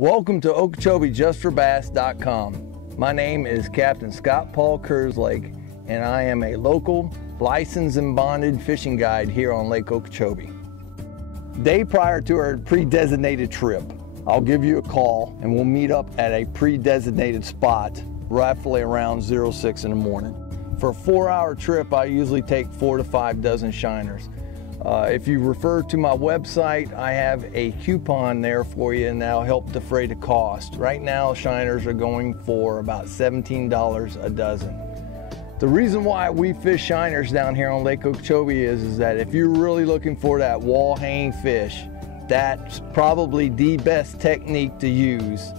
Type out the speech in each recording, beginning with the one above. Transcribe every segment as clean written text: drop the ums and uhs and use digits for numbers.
Welcome to Okeechobee Just4Bass.com. My name is Captain Scott Paul Kerslake, and I am a local licensed and bonded fishing guide here on Lake Okeechobee. Day prior to our pre-designated trip, I'll give you a call and we'll meet up at a pre-designated spot roughly around 06 in the morning. For a 4-hour trip, I usually take 4 to 5 dozen shiners. If you refer to my website, I have a coupon there for you, and that'll help defray the cost. Right now, shiners are going for about $17 a dozen. The reason why we fish shiners down here on Lake Okeechobee is that if you're really looking for that wall hanging fish, that's probably the best technique to use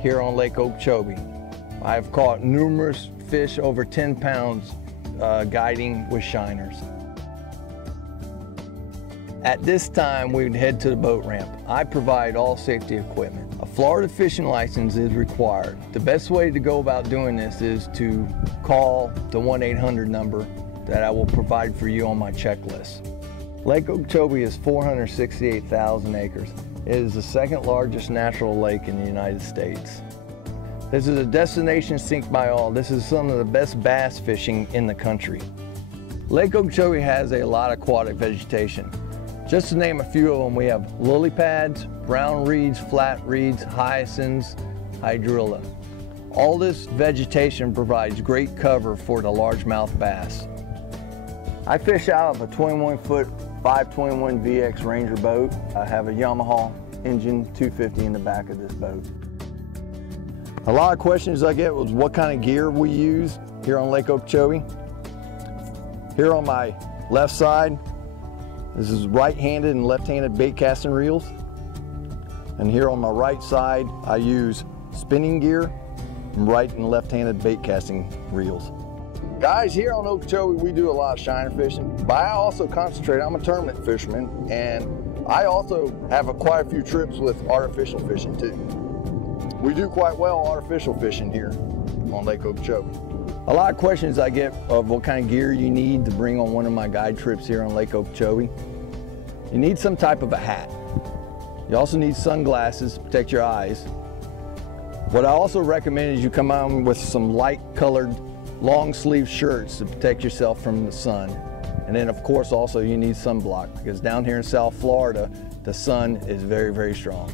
here on Lake Okeechobee. I've caught numerous fish over 10 pounds guiding with shiners. At this time, we'd head to the boat ramp. I provide all safety equipment. A Florida fishing license is required. The best way to go about doing this is to call the 1-800 number that I will provide for you on my checklist. Lake Okeechobee is 468,000 acres. It is the second largest natural lake in the United States. This is a destination sink by all. This is some of the best bass fishing in the country. Lake Okeechobee has a lot of aquatic vegetation. Just to name a few of them, we have lily pads, brown reeds, flat reeds, hyacinths, hydrilla. All this vegetation provides great cover for the largemouth bass. I fish out of a 21-foot 521 VX Ranger boat. I have a Yamaha engine 250 in the back of this boat. A lot of questions I get was what kind of gear we use here on Lake Okeechobee. Here on my left side, this is right-handed and left-handed bait casting reels. And here on my right side, I use spinning gear and right and left-handed bait casting reels. Guys, here on Okeechobee, we do a lot of shiner fishing, but I also concentrate. I'm a tournament fisherman, and I also have quite a few trips with artificial fishing too. We do quite well artificial fishing here on Lake Okeechobee. A lot of questions I get of what kind of gear you need to bring on one of my guide trips here on Lake Okeechobee. You need some type of a hat. You also need sunglasses to protect your eyes. What I also recommend is you come on with some light colored long sleeve shirts to protect yourself from the sun. And then of course also you need sunblock, because down here in South Florida, the sun is very, very strong.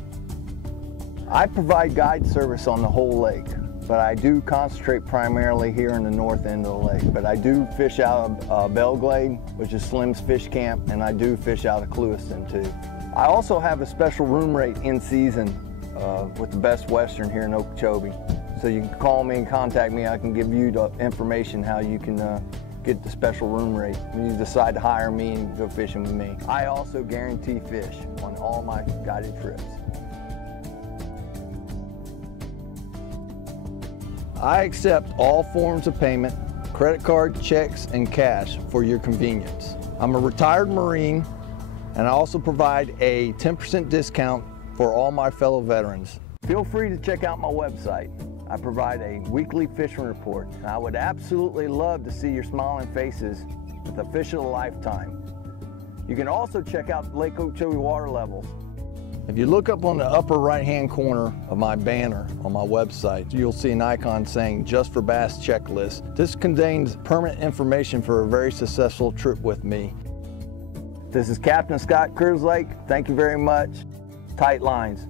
I provide guide service on the whole lake, but I do concentrate primarily here in the north end of the lake. But I do fish out of Belglade, which is Slim's Fish Camp, and I do fish out of Clewiston too. I also have a special room rate in season with the Best Western here in Okeechobee. So you can call me and contact me. I can give you the information how you can get the special room rate when you decide to hire me and go fishing with me. I also guarantee fish on all my guided trips. I accept all forms of payment, credit card, checks, and cash for your convenience. I'm a retired Marine, and I also provide a 10% discount for all my fellow veterans. Feel free to check out my website. I provide a weekly fishing report, and I would absolutely love to see your smiling faces with a fish of a lifetime. You can also check out Lake Okeechobee water levels. If you look up on the upper right-hand corner of my banner on my website, you'll see an icon saying Just for Bass Checklist. This contains permanent information for a very successful trip with me. This is Captain Scott Kerslake. Thank you very much. Tight lines.